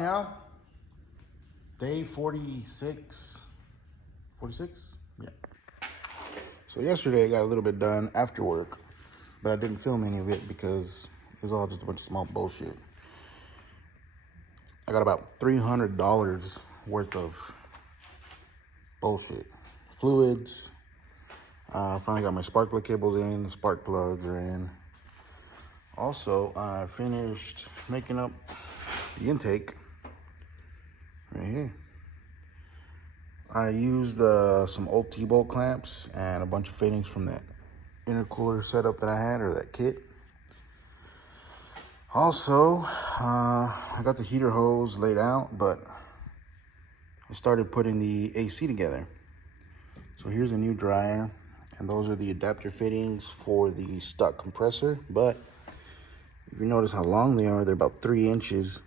on, y'all? Day 46. 46? Yeah. So yesterday I got a little bit done after work, but I didn't film any of it because it was all just a bunch of small bullshit. I got about $300 worth of bullshit. Fluids. Finally got my spark plug cables in, the spark plugs are in. Also, I finished making up the intake right here. I used some old T-bolt clamps and a bunch of fittings from that intercooler setup that I had, or that kit. Also, I got the heater hose laid out, but I started putting the AC together. So here's a new dryer, and those are the adapter fittings for the stock compressor. But if you notice how long they are, they're about 3 inches,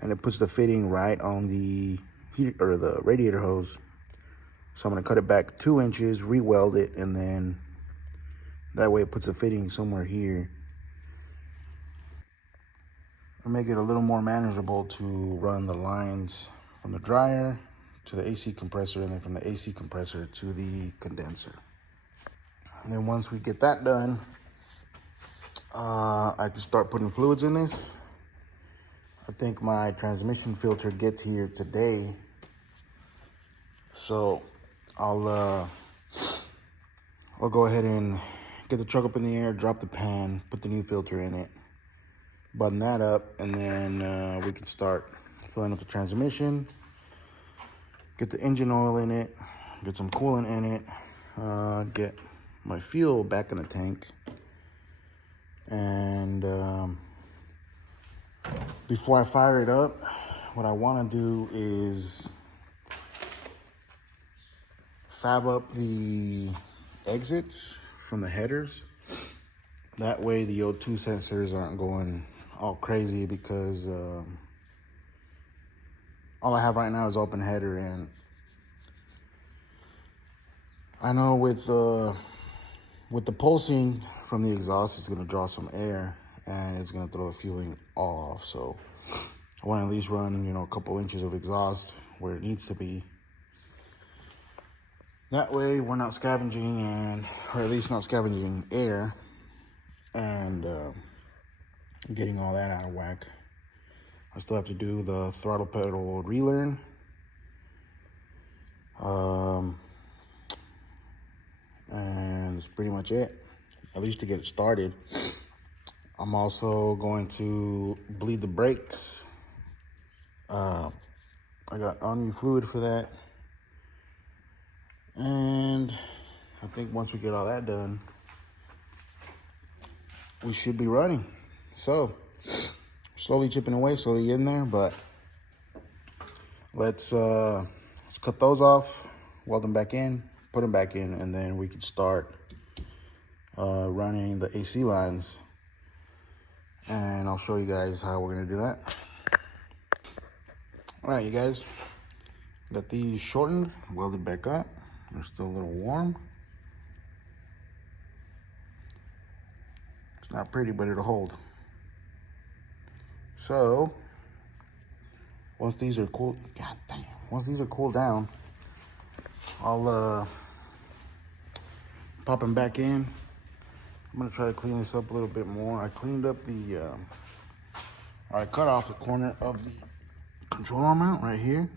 and it puts the fitting right on the heat or the radiator hose. So I'm gonna cut it back 2 inches, re-weld it, and then that way it puts the fitting somewhere here. It'll make it a little more manageable to run the lines from the dryer to the AC compressor, and then from the AC compressor to the condenser. And then once we get that done, I can start putting fluids in this. I think my transmission filter gets here today, so I'll go ahead and get the truck up in the air, drop the pan, put the new filter in it, button that up, and then we can start filling up the transmission, get the engine oil in it, get some coolant in it, get my fuel back in the tank, and before I fire it up, what I want to do is fab up the exits from the headers. That way the O2 sensors aren't going all crazy, because all I have right now is open header, and I know with the pulsing from the exhaust, it's going to draw some air and it's going to throw the fueling all off. So I want to at least run, a couple inches of exhaust where it needs to be. That way we're not scavenging, or at least not scavenging air and getting all that out of whack. I still have to do the throttle pedal relearn. And that's pretty much it, at least to get it started. I'm also going to bleed the brakes. I got onion fluid for that. And I think once we get all that done, we should be running. So, slowly chipping away, slowly getting there, but let's cut those off, weld them back in, put them back in, and then we can start running the AC lines. And I'll show you guys how we're gonna do that. All right, you guys, got these shortened, welded back up. They're still a little warm. It's not pretty, but it'll hold. So once these are cool, once these are cooled down, I'll pop them back in. I'm gonna try to clean this up a little bit more. I cleaned up I cut off the corner of the control arm mount right here,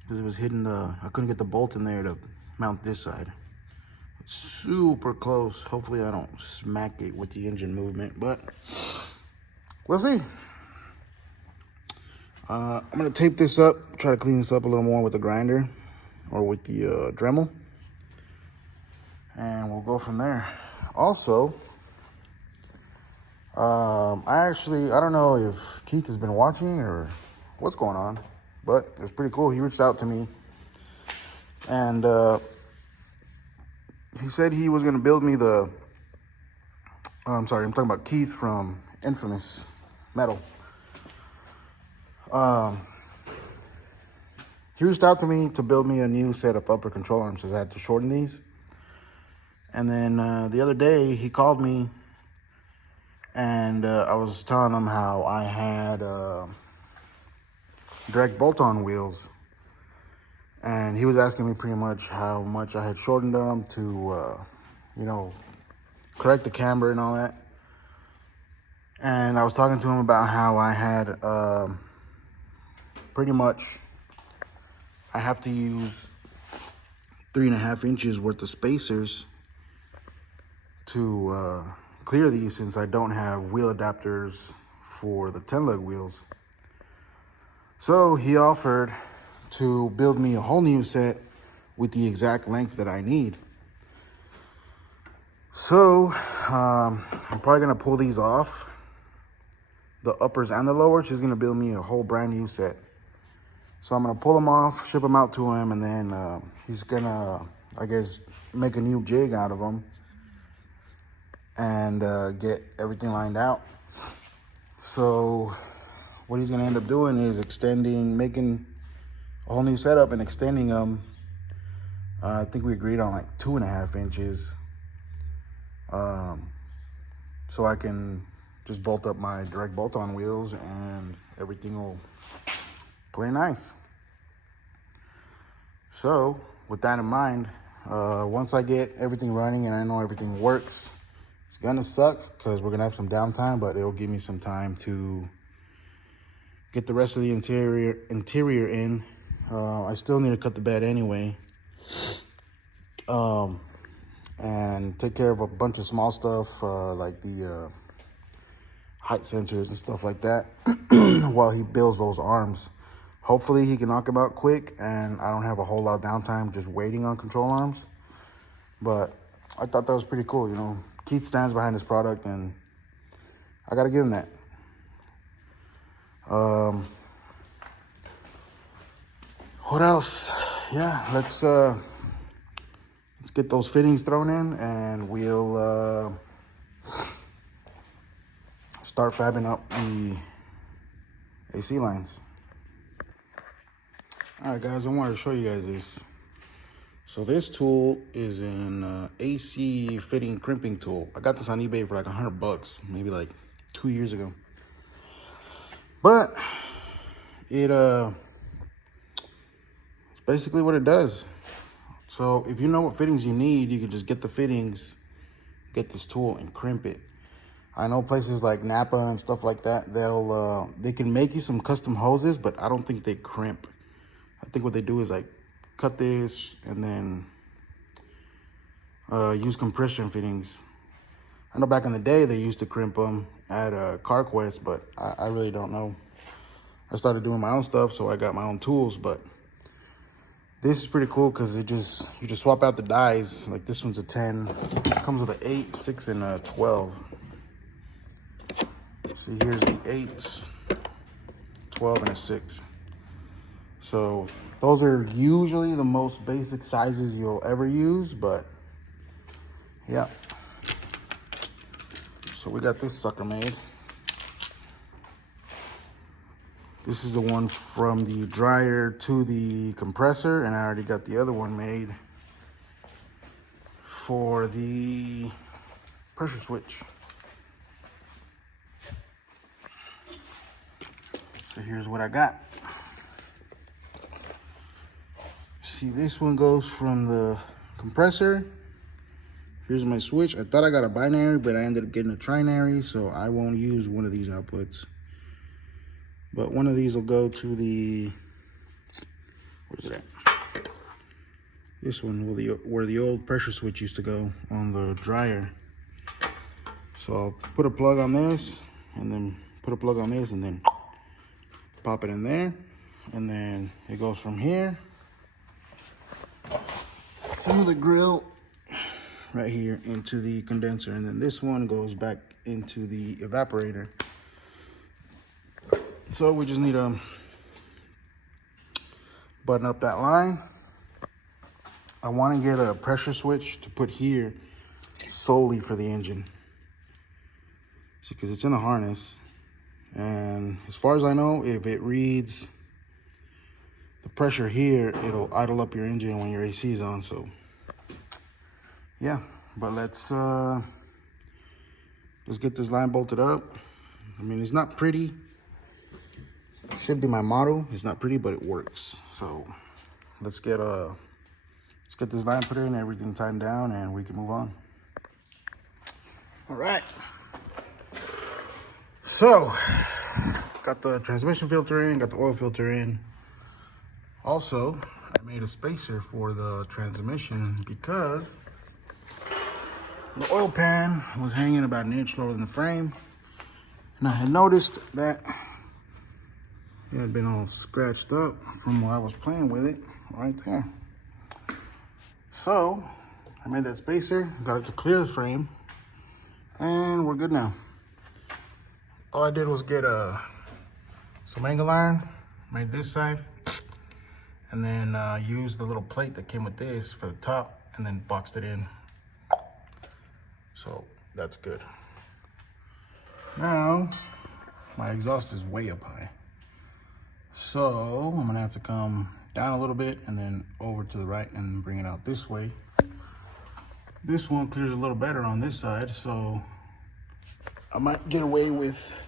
because it was hidden. I couldn't get the bolt in there to mount this side. It's super close. Hopefully I don't smack it with the engine movement, but we'll see. I'm gonna tape this up, try to clean this up a little more with the grinder or with the Dremel, and we'll go from there. Also, I don't know if Keith has been watching or what's going on, but it was pretty cool. He reached out to me, and he said he was gonna build me the, I'm talking about Keith from Infamous Metal. He reached out to me to build me a new set of upper control arms, because I had to shorten these. And then the other day he called me, and I was telling him how I had direct bolt-on wheels. And he was asking me pretty much how much I had shortened them to, you know, correct the camber and all that. And I was talking to him about how I had pretty much, I have to use 3.5 inches worth of spacers to clear these, since I don't have wheel adapters for the 10 lug wheels. So he offered to build me a whole new set with the exact length that I need. So I'm probably gonna pull these off, the uppers and the lowers. He's gonna build me a whole brand new set. So I'm gonna pull them off, ship them out to him, and then he's gonna, I guess, make a new jig out of them and get everything lined out. So what he's gonna end up doing is making a whole new setup and extending them. I think we agreed on like 2.5 inches. So I can just bolt up my direct bolt-on wheels and everything will play nice. So with that in mind, once I get everything running and I know everything works, it's gonna suck because we're gonna have some downtime, but it'll give me some time to get the rest of the interior in. I still need to cut the bed anyway. And take care of a bunch of small stuff, like the height sensors and stuff like that while he builds those arms. Hopefully he can knock them out quick and I don't have a whole lot of downtime just waiting on control arms. But I thought that was pretty cool, you know. Keith stands behind this product and I gotta give him that. What else? Yeah, let's get those fittings thrown in and we'll start fabbing up the AC lines. All right, guys, I wanted to show you guys this. So this tool is an AC fitting crimping tool. I got this on eBay for like $100, maybe like 2 years ago. But it's basically what it does. So if you know what fittings you need, you can just get the fittings, get this tool and crimp it. I know places like Napa and stuff like that, they can make you some custom hoses, but I don't think they crimp. I think what they do is like cut this and then use compression fittings. I know back in the day they used to crimp them at CarQuest, but I really don't know. I started doing my own stuff, so I got my own tools, but this is pretty cool because you just swap out the dies. Like this one's a 10, it comes with an 8, 6, and a 12. See, here's the 8, 12, and a 6. So those are usually the most basic sizes you'll ever use, but yeah. So we got this sucker made. This is the one from the dryer to the compressor, and I already got the other one made for the pressure switch. So here's what I got. See, this one goes from the compressor. Here's my switch. I thought I got a binary, but I ended up getting a trinary, so I won't use one of these outputs. But one of these will go to the, where's it at? This one will where the old pressure switch used to go on the dryer. So I'll put a plug on this, and then put a plug on this, and then pop it in there. And then it goes from here through the grill right here into the condenser. And then this one goes back into the evaporator. So we just need to button up that line. I want to get a pressure switch to put here solely for the engine. See, because it's in the harness. And as far as I know, if it reads the pressure here, it'll idle up your engine when your AC is on. So yeah, but let's get this line bolted up. I mean, it's not pretty. should be my motto. It's not pretty, but it works. So let's get this line put in, everything tightened down, and we can move on. All right. So got the transmission filter in, got the oil filter in. Also, I made a spacer for the transmission because the oil pan was hanging about an inch lower than the frame. And I had noticed that it had been all scratched up from where I was playing with it right there. So I made that spacer, got it to clear the frame, and we're good now. All I did was get some angle iron, made this side, and then used the little plate that came with this for the top, and then boxed it in. So that's good. Now, my exhaust is way up high. So I'm gonna have to come down a little bit and then over to the right and bring it out this way. This one clears a little better on this side, so I might get away with,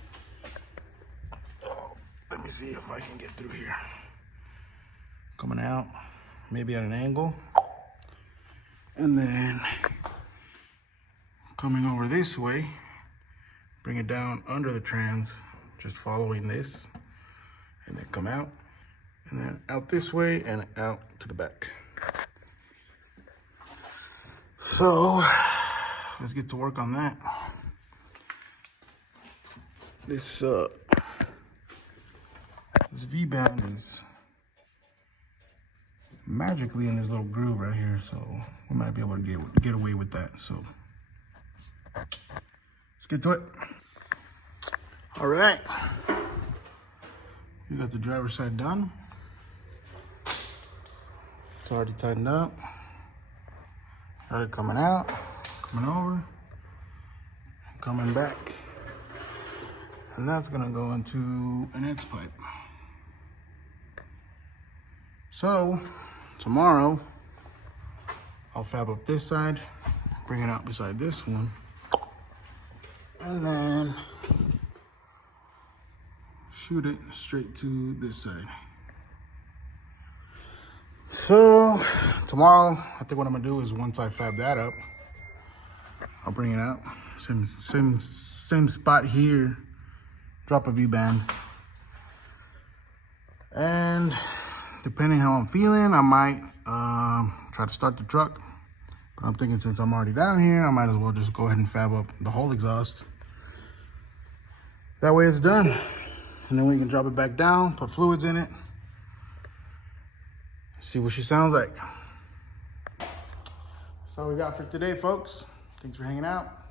let me see if I can get through here. Coming out, maybe at an angle, and then coming over this way, bring it down under the trans, just following this, and then come out, and then out this way and out to the back. So let's get to work on that. This V-band is magically in this little groove right here, so we might be able to get away with that. So let's get to it. All right, we got the driver's side done. It's already tightened up. Got it coming out, coming over, and coming back. And that's gonna go into an X pipe. So tomorrow, I'll fab up this side, bring it out beside this one, and then shoot it straight to this side. So tomorrow, I think what I'm gonna do is once I fab that up, I'll bring it out. Same spot here, drop a V-band. And depending how I'm feeling, I might try to start the truck. But I'm thinking since I'm already down here, I might as well just go ahead and fab up the whole exhaust. That way it's done. And then we can drop it back down, put fluids in it, see what she sounds like. That's all we got for today, folks. Thanks for hanging out.